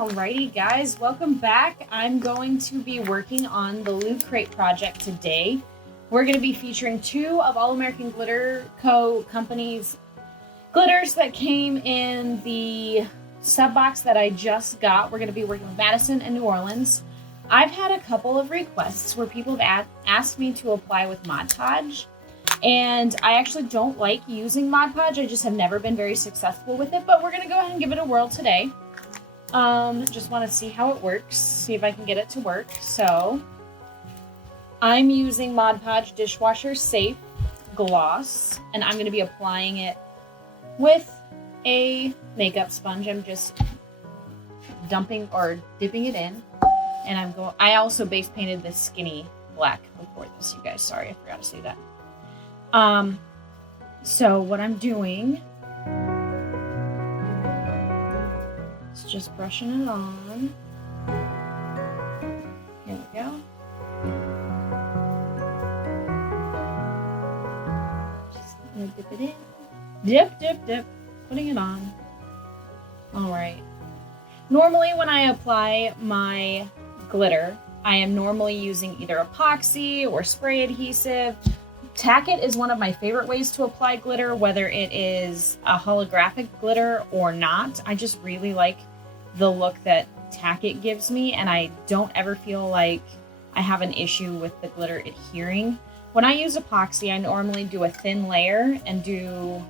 Alrighty guys, welcome back. I'm going to be working on the Loot Crate project today. We're going to be featuring two of All American Glitter Co. Company's glitters that came in the sub box that I just got. We're going to be working with Madison and New Orleans. I've had a couple of requests where people have asked me to apply with Mod Podge, and I actually don't like using Mod Podge. I just have never been very successful with it, but we're going to go ahead and give it a whirl today. Just want to see how it works, see if I can get it to work. So I'm using Mod Podge Dishwasher Safe Gloss, and I'm going to be applying it with a makeup sponge. I'm just dipping it in, and I also base painted this skinny black before this, you guys. Sorry, I forgot to say that. So what I'm doing is just brushing it on. Here we go. Just gonna dip it in. Dip. Putting it on. Alright. Normally when I apply my glitter, I am normally using either epoxy or spray adhesive. Tack it is one of my favorite ways to apply glitter, whether it is a holographic glitter or not. I just really like the look that Tack It gives me, and I don't ever feel like I have an issue with the glitter adhering. When I use epoxy, I normally do a thin layer and do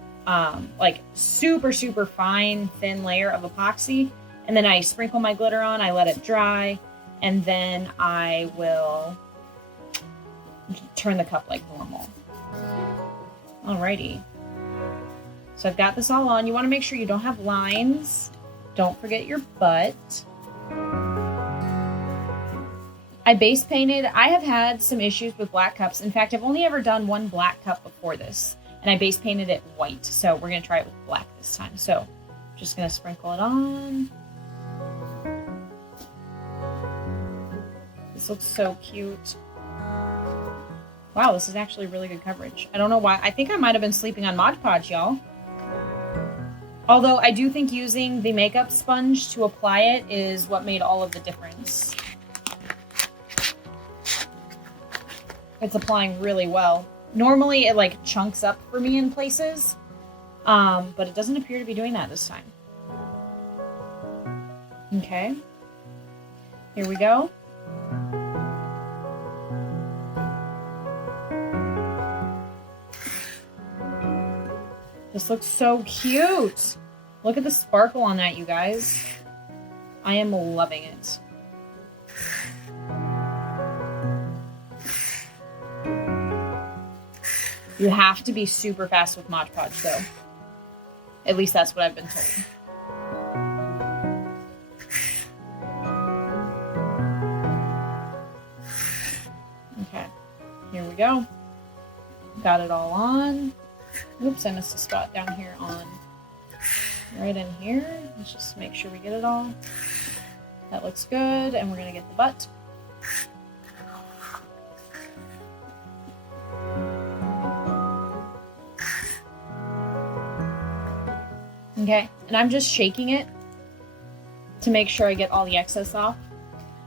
like super fine thin layer of epoxy, and then I sprinkle my glitter on, I let it dry, and then I will turn the cup like normal. Alrighty. So I've got this all on. You want to make sure you don't have lines. Don't forget your butt. I base painted. I have had some issues with black cups. In fact, I've only ever done one black cup before this, and I base painted it white. So we're going to try it with black this time. So I'm just going to sprinkle it on. This looks so cute. Wow, this is actually really good coverage. I don't know why. I think I might have been sleeping on Mod Podge, y'all. Although I do think using the makeup sponge to apply it is what made all of the difference. It's applying really well. Normally it like chunks up for me in places, but it doesn't appear to be doing that this time. Okay, here we go. This looks so cute. Look at the sparkle on that, you guys. I am loving it. You have to be super fast with Mod Podge, though. At least that's what I've been told. Okay, here we go. Got it all on. Oops, I missed a spot down here on right in here. Let's just make sure we get it all. That looks good, and we're gonna get the butt. Okay, and I'm just shaking it to make sure I get all the excess off.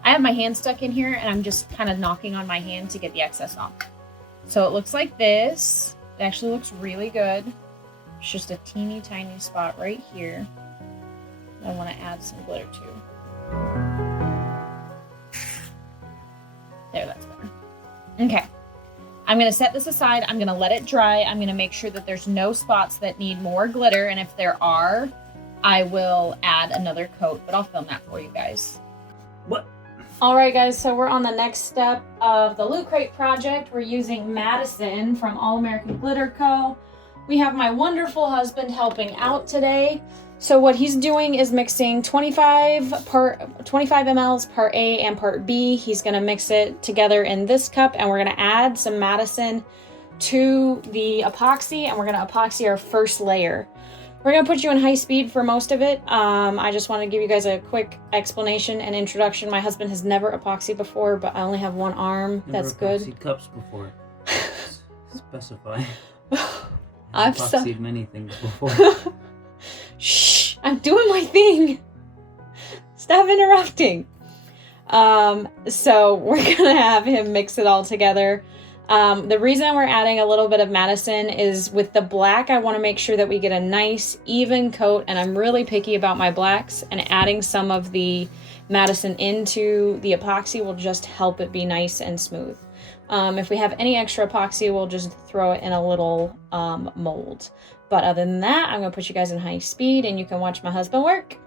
I have my hand stuck in here, and I'm just kind of knocking on my hand to get the excess off. So it looks like this. It actually looks really good. It's just a teeny tiny spot right here I want to add some glitter to. There, that's better. Okay. I'm going to set this aside. I'm going to let it dry. I'm going to make sure that there's no spots that need more glitter, and if there are, I will add another coat, but I'll film that for you guys. What? Alright guys, so we're on the next step of the Loot Crate project. We're using Madison from All American Glitter Co. We have my wonderful husband helping out today. So what he's doing is mixing 25 mLs part A and part B. He's going to mix it together in this cup, and we're going to add some Madison to the epoxy, and we're going to epoxy our first layer. We're going to put you in high speed for most of it. I just want to give you guys a quick explanation and introduction. My husband has never epoxied before, but I only have one arm. That's good. Never epoxied cups before. Specify. I've epoxied many things before. Shh! I'm doing my thing! Stop interrupting. So we're gonna have him mix it all together. The reason we're adding a little bit of Madison is with the black, I want to make sure that we get a nice even coat, and I'm really picky about my blacks, and adding some of the Madison into the epoxy will just help it be nice and smooth. If we have any extra epoxy, we'll just throw it in a little mold. But other than that, I'm gonna put you guys in high speed and you can watch my husband work.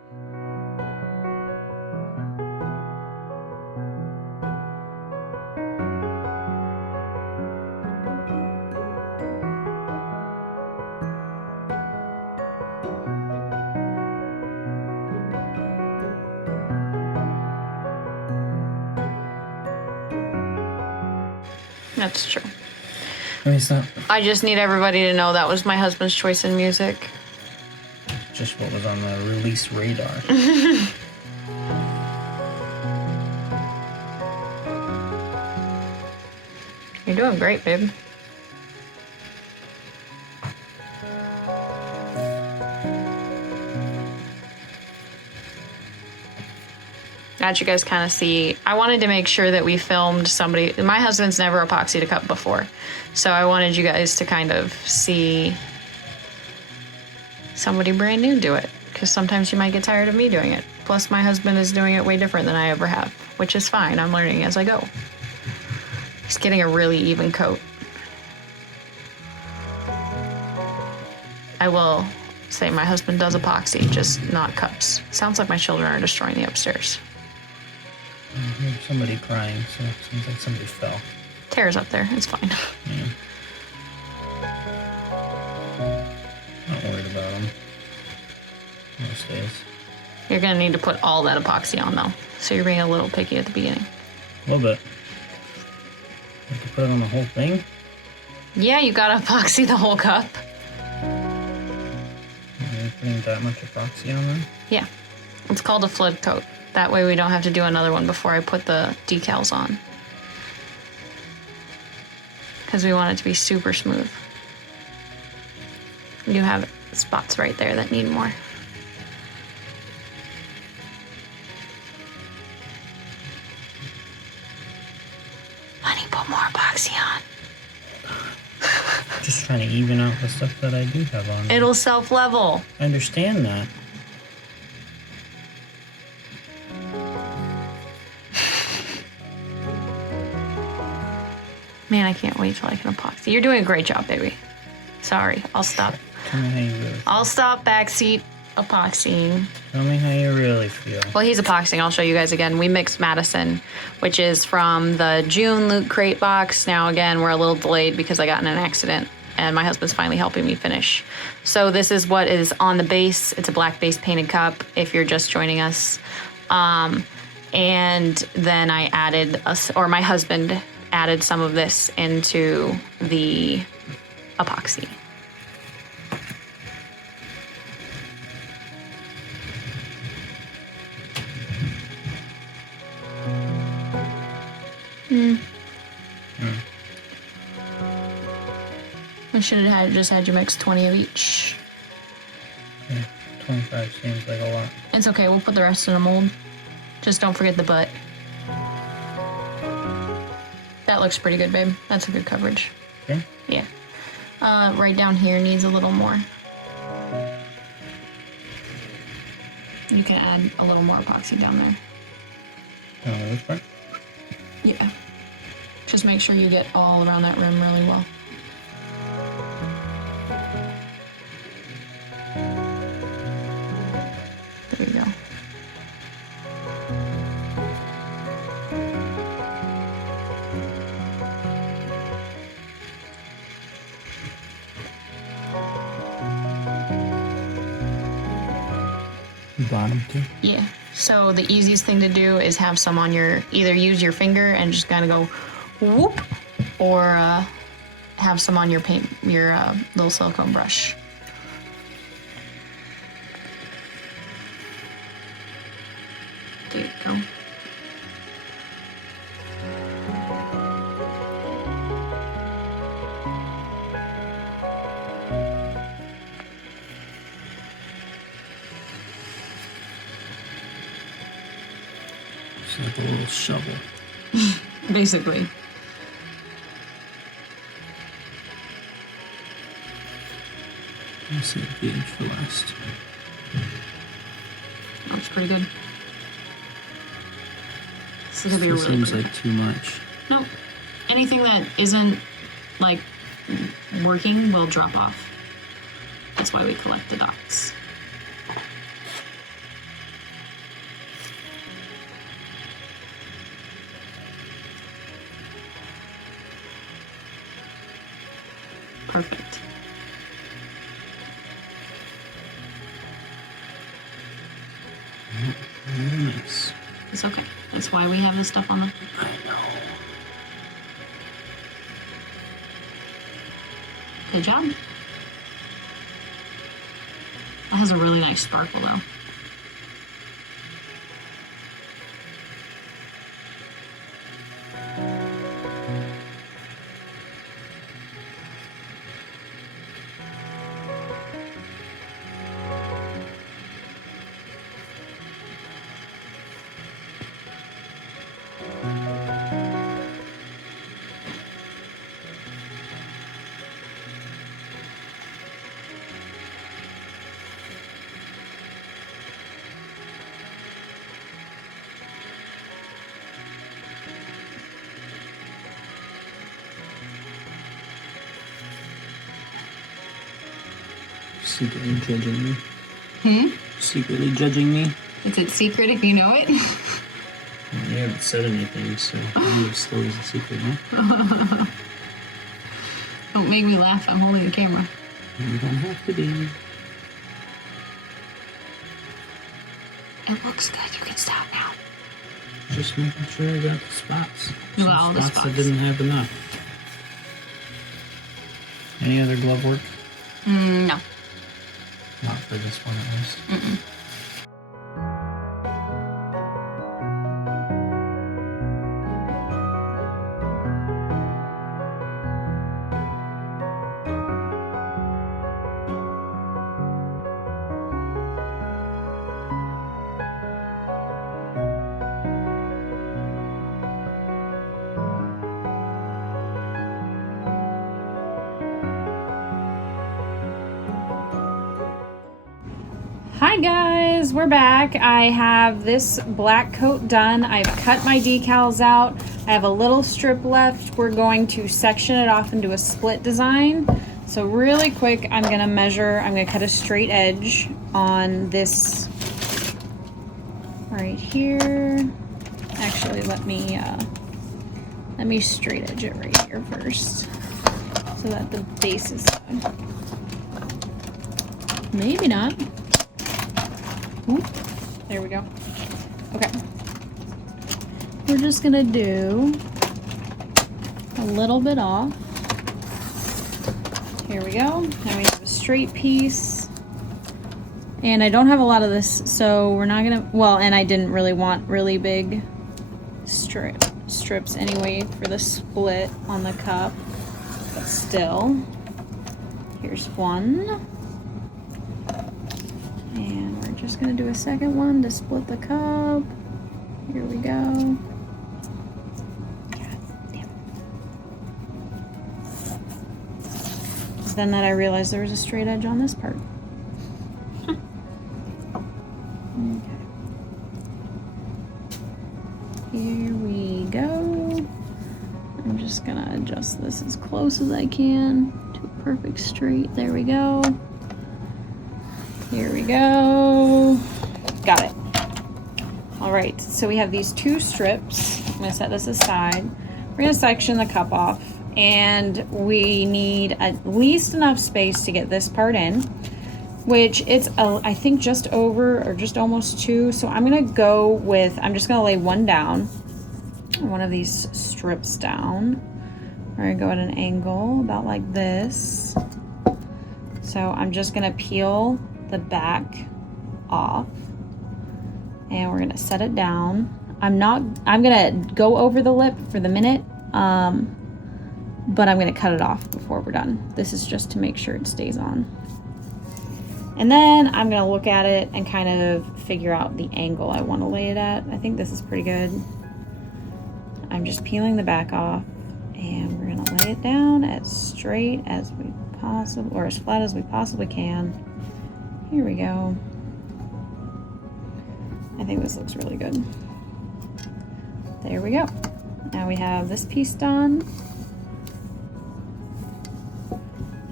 That's true. I mean, it's not I just need everybody to know that was my husband's choice in music. just what was on the release radar. You're doing great, babe. As you guys kind of see, I wanted to make sure that we filmed somebody. My husband's never epoxied a cup before, so I wanted you guys to kind of see somebody brand new do it, because sometimes you might get tired of me doing it. Plus, my husband is doing it way different than I ever have, which is fine. I'm learning as I go. He's getting a really even coat. I will say my husband does epoxy, just not cups. Sounds like my children are destroying the upstairs. I heard somebody crying, so it seems like somebody fell. Tara's up there. It's fine. Yeah. Not worried about them. Most days. You're gonna need to put all that epoxy on though, so you're being a little picky at the beginning. A little bit. I could put it on the whole thing. Yeah, you gotta epoxy the whole cup. Are you putting that much epoxy on there? Yeah, it's called a flood coat. That way we don't have to do another one before I put the decals on. Because we want it to be super smooth. You have spots right there that need more. Honey, put more epoxy on. Just trying to even out the stuff that I do have on. It'll self-level. I understand that. Man, I can't wait till I can epoxy. You're doing a great job, baby. Sorry, I'll stop. Tell me how you really feel. I'll stop backseat epoxying. Tell me how you really feel. Well, he's epoxying. I'll show you guys again. We mixed Madison, which is from the June Loot Crate box. Now, again, we're a little delayed because I got in an accident, and my husband's finally helping me finish. So this is what is on the base. It's a black base painted cup if you're just joining us. And then I added, or my husband added some of this into the epoxy. I should have just had you mix 20 of each. Yeah, 25 seems like a lot. It's okay, we'll put the rest in a mold. Just don't forget the butt. That looks pretty good, babe. That's a good coverage. Okay. Yeah. Right down here needs a little more. You can add a little more epoxy down there. Down this part? Yeah. Just make sure you get all around that rim really well. There you go. Bottom too? Yeah. So the easiest thing to do is have some on your, either use your finger and just kind of go whoop, or have some on your paint, your little silicone brush. There you go. It's like a little shovel. Basically. Let's see the gauge for last. Looks pretty good. This is gonna be a really seems quick. like too much. Nope. Anything that isn't like working will drop off. That's why we collect the dots. Perfect. Very nice. It's okay. That's why we have this stuff on the... I know. Good job. That has a really nice sparkle though. Secretly judging me. Hmm? Secretly judging me. Is it secret if you know it? Well, you haven't said anything, so it still is a secret, huh? Don't make me laugh. I'm holding the camera. You don't have to be. It looks good. You can stop now. Just making sure I got the spots. You got all the I spots. didn't have enough. Any other glove work? No. Not for this one, at least. Mm-mm. Hi guys, we're back. I have this black coat done. I've cut my decals out. I have a little strip left. We're going to section it off into a split design. So really quick, I'm gonna measure, I'm gonna cut a straight edge on this right here. Actually, let me straight edge it right here first so that the base is good. Maybe not. Ooh, there we go. Okay. We're just gonna do a little bit off. Here we go. Now we have a straight piece. And I don't have a lot of this, so we're not gonna, well, and I didn't really want really big strips anyway for the split on the cup. But still, here's one. And we're just gonna do a second one to split the cup. Here we go. God damn. Then that I realized there was a straight edge on this part. Okay. Here we go. I'm just gonna adjust this as close as I can to a perfect straight. There we go. Here we go. Got it. All right, so we have these two strips. I'm gonna set this aside. We're gonna section the cup off, and we need at least enough space to get this part in, which it's, I think, just over or just almost 2. So I'm gonna go with, I'm just gonna lay one down, one of these strips down. We're gonna go at an angle about like this. So I'm just gonna peel the back off, and we're gonna set it down. I'm gonna go over the lip for the minute, but I'm gonna cut it off before we're done. This is just to make sure it stays on. And then I'm gonna look at it and kind of figure out the angle I want to lay it at. I think this is pretty good. I'm just peeling the back off, and we're gonna lay it down as straight as we possibly, or as flat as we possibly can. Here we go. I think this looks really good. There we go. Now we have this piece done.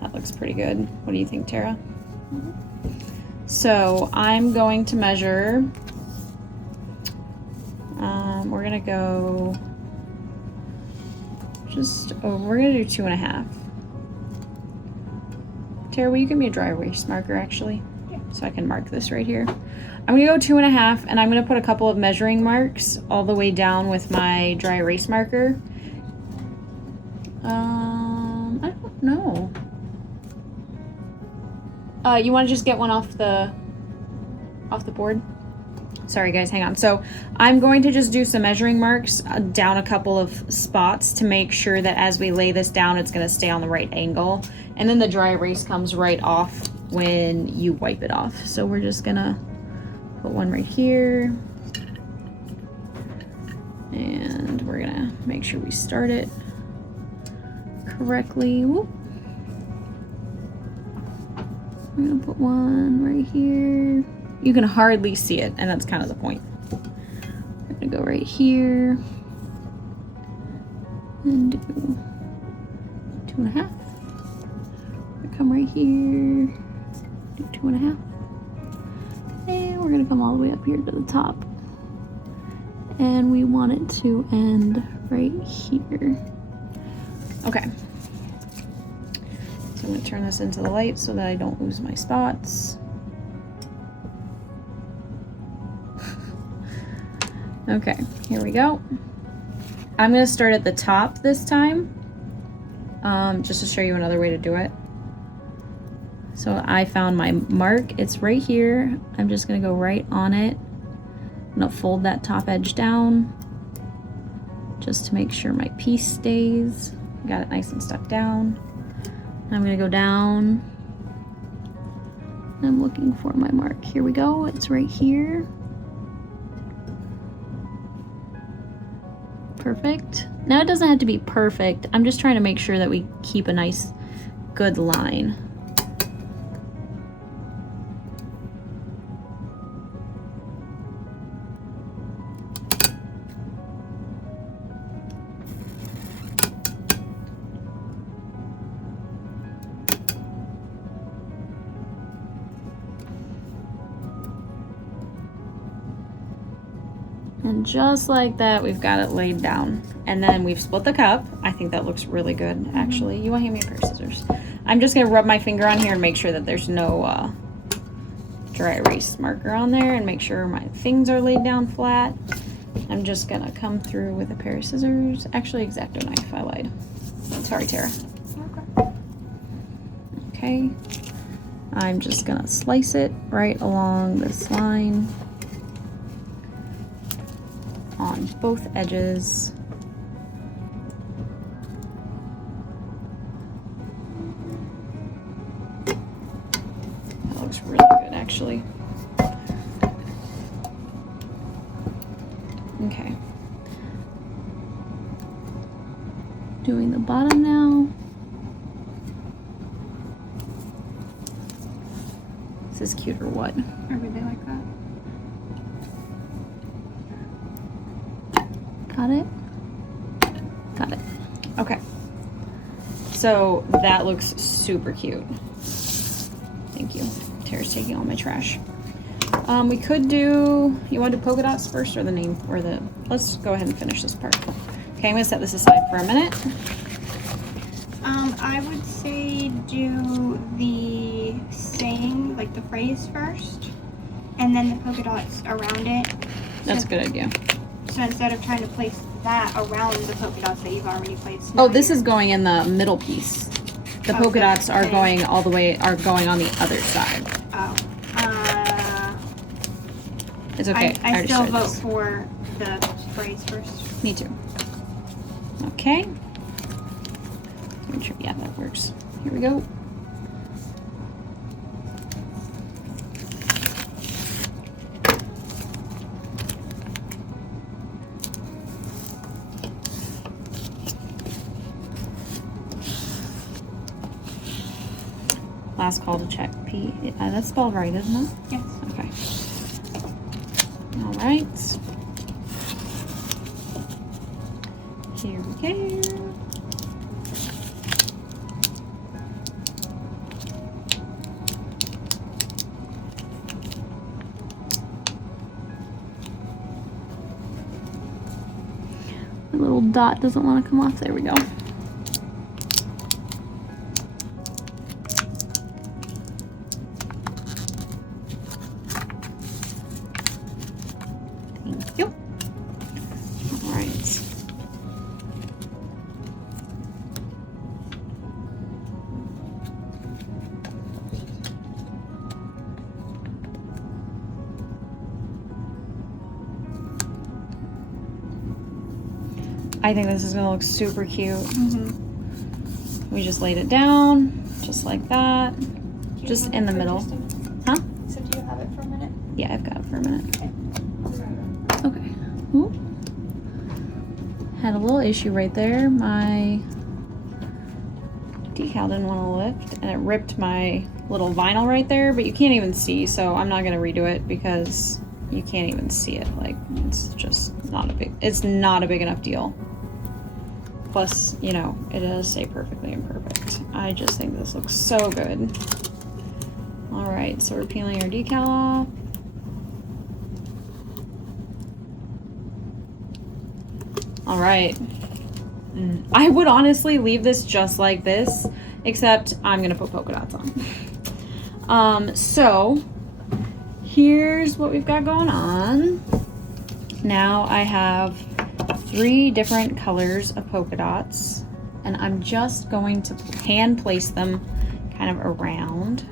That looks pretty good. What do you think, Tara? So I'm going to measure, we're gonna go we're gonna do 2.5. Tara, will you give me a dry erase marker actually? Yeah. So I can mark this right here. I'm gonna go 2.5, and I'm gonna put a couple of measuring marks all the way down with my dry erase marker. I don't know. You wanna just get one off the board? Sorry guys, hang on. So I'm going to just do some measuring marks down a couple of spots to make sure that as we lay this down, it's gonna stay on the right angle. And then the dry erase comes right off when you wipe it off. So we're just gonna put one right here. And we're gonna make sure we start it correctly. Whoop. We're gonna put one right here. You can hardly see it, and that's kind of the point. We're gonna go right here and do 2.5. Come right here, do 2.5. And we're gonna come all the way up here to the top. And we want it to end right here. Okay. So I'm gonna turn this into the light so that I don't lose my spots. Okay, here we go. I'm gonna start at the top this time, just to show you another way to do it. So I found my mark, it's right here. I'm just gonna go right on it. I'm gonna fold that top edge down just to make sure my piece stays. Got it nice and stuck down. I'm gonna go down. I'm looking for my mark. Here we go, it's right here. Perfect. Now it doesn't have to be perfect. I'm just trying to make sure that we keep a nice, good line. And just like that, we've got it laid down. And then we've split the cup. I think that looks really good, actually. You want to hand me a pair of scissors? I'm just gonna rub my finger on here and make sure that there's no dry erase marker on there, and make sure my things are laid down flat. I'm just gonna come through with a pair of scissors. Actually, X-Acto knife, I lied. Sorry, Tara. Okay. I'm just gonna slice it right along this line. On both edges. That looks really good, actually. Okay. Doing the bottom now. Is this cute or what? I really like that. Got it? Got it. Okay. So that looks super cute. Thank you. Tara's taking all my trash. We could do, you want to do polka dots first or the name, or the, let's go ahead and finish this part. Okay, I'm gonna set this aside for a minute. I would say do the saying, like the phrase first, and then the polka dots around it. That's a good idea. So instead of trying to place that around the polka dots that you've already placed. Oh, this is going in the middle piece. The polka dots are okay. going all the way, are going on the other side. Oh. It's okay. I already still started vote this. for the phrase first. Me too. Okay. Make sure, yeah, that works. Here we go. Last call to check. P. That's spelled right, isn't it? Yes. Okay. All right. Here we go. The little dot doesn't want to come off. There we go. Thank you. All right. I think this is gonna look super cute. We just laid it down, just like that, just in the middle. Huh? So do you have it for a minute? Yeah, I've got it for a minute. Okay. Ooh. Had a little issue right there. My decal didn't want to lift, and it ripped my little vinyl right there, but you can't even see, so I'm not gonna redo it because you can't even see it. Like, it's just not a big enough deal. Plus, you know, it does stay perfectly imperfect. I just think this looks so good. All right, so we're peeling our decal off. All right. I would honestly leave this just like this, except I'm gonna put polka dots on. So here's what we've got going on. Now I have 3 different colors of polka dots, and I'm just going to hand place them kind of around.